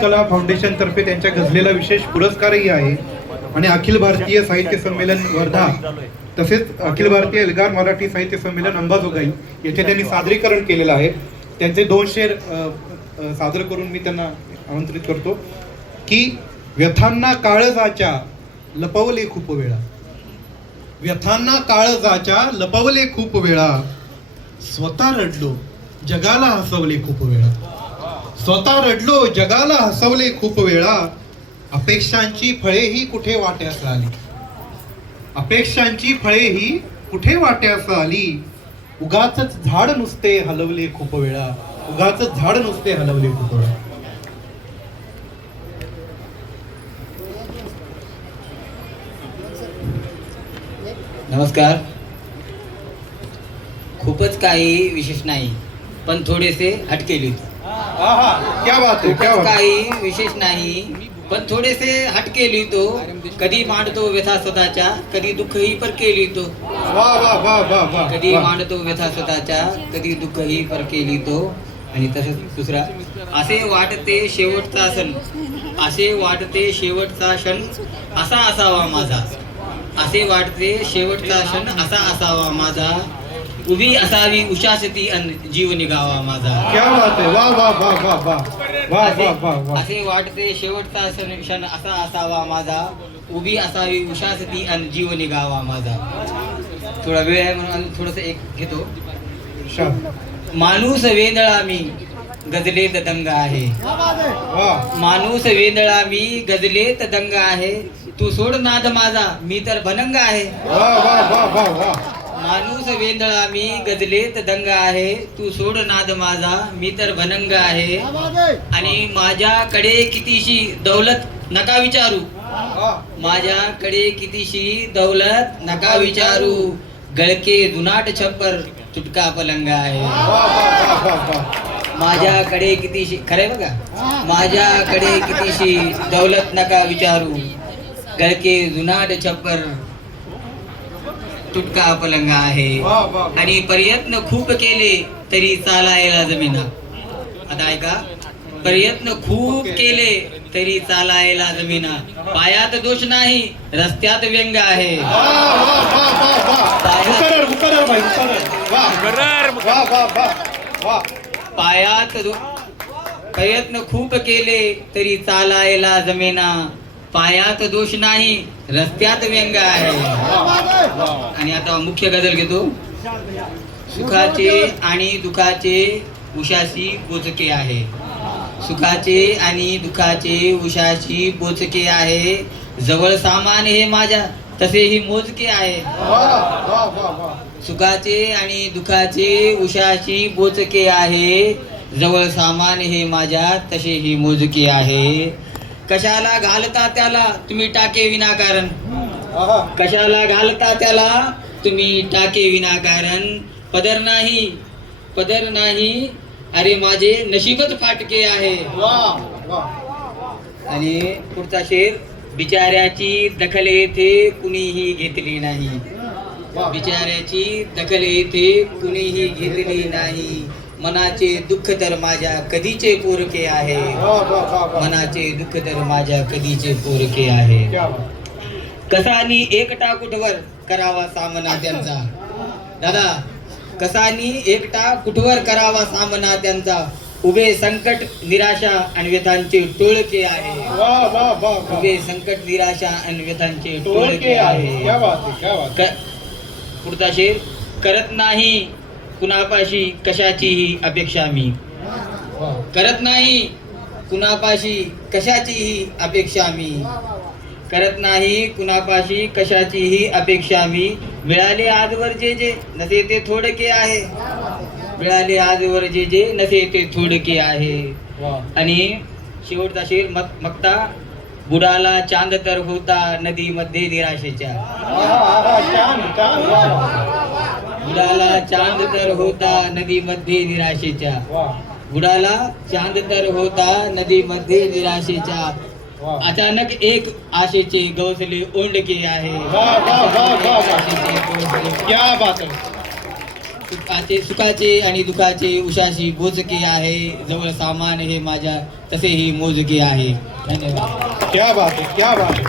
कला फाउंडेशनतर्फे त्यांच्या गझलेला विशेष पुरस्कारही आहे. आणि अखिल भारतीय साहित्य संमेलन वर्धा तसेच अखिल भारतीय एल्गार मराठी साहित्य संमेलन अंबाजोगाई येथे त्यांनी सादरीकरण केलेलं आहे. त्यांचे दोन शेर सादर करून मी त्यांना आमंत्रित करतो की व्यथांना काळजाच्या लपवले खूप वेळा. व्यथांना काळजाच्या लपवले खूप वेळा. स्वतः रडलो जगाला हसवले खूप वेळा. स्वतः रडलो जगाला हसवले खूप वेळा. अपेक्षांची फळेही कुठे वाट्यास आली? अपेक्षांची फळेही कुठे वाट्यास आली? उगाच झाड नुसते हलवले खूप वेळा. उगाच झाड नुसते हलवले खूप वेळा. नमस्कार. खूपच काही विशेष नाही पण थोडेसे हटकेली लिहितो. क्या बात है क्या बात है. काही विशेष नाही पण थोडेसे हटके लिहितो कधी मांडतो व्यथा स्वतःच्या कधी दुःखही परके लिहितो वा वा वा वा वा कधी. मांडतो व्यथा स्वतःच्या कधी दुःखही परके लिहितो आणि तसंच दुसरा असे वाटते शेवटचा सण. असे वाटते शेवटचा क्षण असा असावा माझा. असे वाटते शेवटचा क्षण असा असावा माझा. उभी असावी उशासती अन जीव निघावा माझा. क्या बात है वा वा वा वा वा. वा असे वा वा वा. असे वाटते शेवटचा क्षण क्षण असा असावा माझा. उभी असावी उशासती अन जीव निघावा माझा. थोडा वेळ आहे म्हणून थोडस एक घेतो. शाबास. माणूस वेंदळा मी गजलेत दंग आहे. वा. माणूस वेंदळा मी गजलेत दंग आहे. तू सोड नाद माझा मी तर भनंग आहे. वा वा वा वा वा. माणूस वेंदळा मी गजलेत दंग आहे. तू सोड नाद माझा मी तर भनंग आहे. आणि माझ्याकडे कितीशी दौलत नका विचारू. माझ्याकडे कितीशी दौलत नका विचारू. गळके जुनाट छप्पर चुटका पलंग आहे. माझ्याकडे कितीशी खरे बघा. माझ्याकडे कितीशी दौलत नका विचारू. गळके जुनाट छप्पर तुटका पलंग आहे. आणि प्रयत्न खूप केले तरी चालायला जमिना. आता ऐका. प्रयत्न खूप केले तरी चालायला जमिना. पायात दोष नाही रस्त्यात व्यंग आहे. पायात दो- प्रयत्न खूप केले तरी चालायला जमेना. पायात दोष नाही रस्त्यात व्यंग आहे. आणि आता मुख्य गजल घेतो. सुखाचे आणि दुखाचे उशाशी बोचके आहे. सुखाचे आणि दुखाचे उशाशी बोचके आहे. जवळ सामान हे माझ्या तसेही मोजके आहे. सुखाचे आणि दुखाचे उशाशी बोचके आहे. जवळ सामान हे माझ्या तसेही मोजके आहे. कशाला घालता त्याला? तुम्ही टाके विनाकारण. कशाला घालता त्याला? तुम्ही टाके विनाकारण. पदर नाही. पदर नाही. अरे माझे नशीबच फाटके आहे. आणि पुढचा शेर बिचाऱ्याची दखल येथे कुणीही घेतली नाही. बिचाऱ्याची दखल येथे कुणीही घेतली नाही. मनाचे दुःख तर माझ्या कधीचे पोरके आहे. मनाचे दुःख तर माझ्या कधीचे पोरके आहे. कसानी एकटा कुठवर करावा सामना त्यांचा? दादा कसानी एकटा कुठवर करावा सामना त्यांचा? उभे संकट निराशा आणि व्यथांचे टोळके आहे. उभे संकट निराशा आणि व्यथांचे टोळके आहे. पुढचा शेर करत नाही कुणापाशी कशाचीही अपेक्षा मी? करत नाही कुणापाशी कशाचीही अपेक्षा मी? करत नाही कुणापाशी कशाचीही अपेक्षा मी? मिळाले आजवर जे जे नसे ते थोडके आहे. मिळाले आजवर जे जे नसे ते थोडके आहे. आणि शेवटचा शेर मग मगता बुडाला चांद तर होता नदीमध्ये निराशेच्या. आहा, आहा, बुडाला चांद तर होता नदीमध्ये निराशेच्या. बुडाला चांद तर होता नदीमध्ये निराशेच्या. अचानक एक आशेचे गवसले ओंडके आहे. क्या बात है. सुखाचे सुखाचे आणि दुखाचे उषाशी बोचके आहे. जवळ सामान हे माझ्या तसेही मोजके आहे. धन्यवाद. क्या बात क्या बात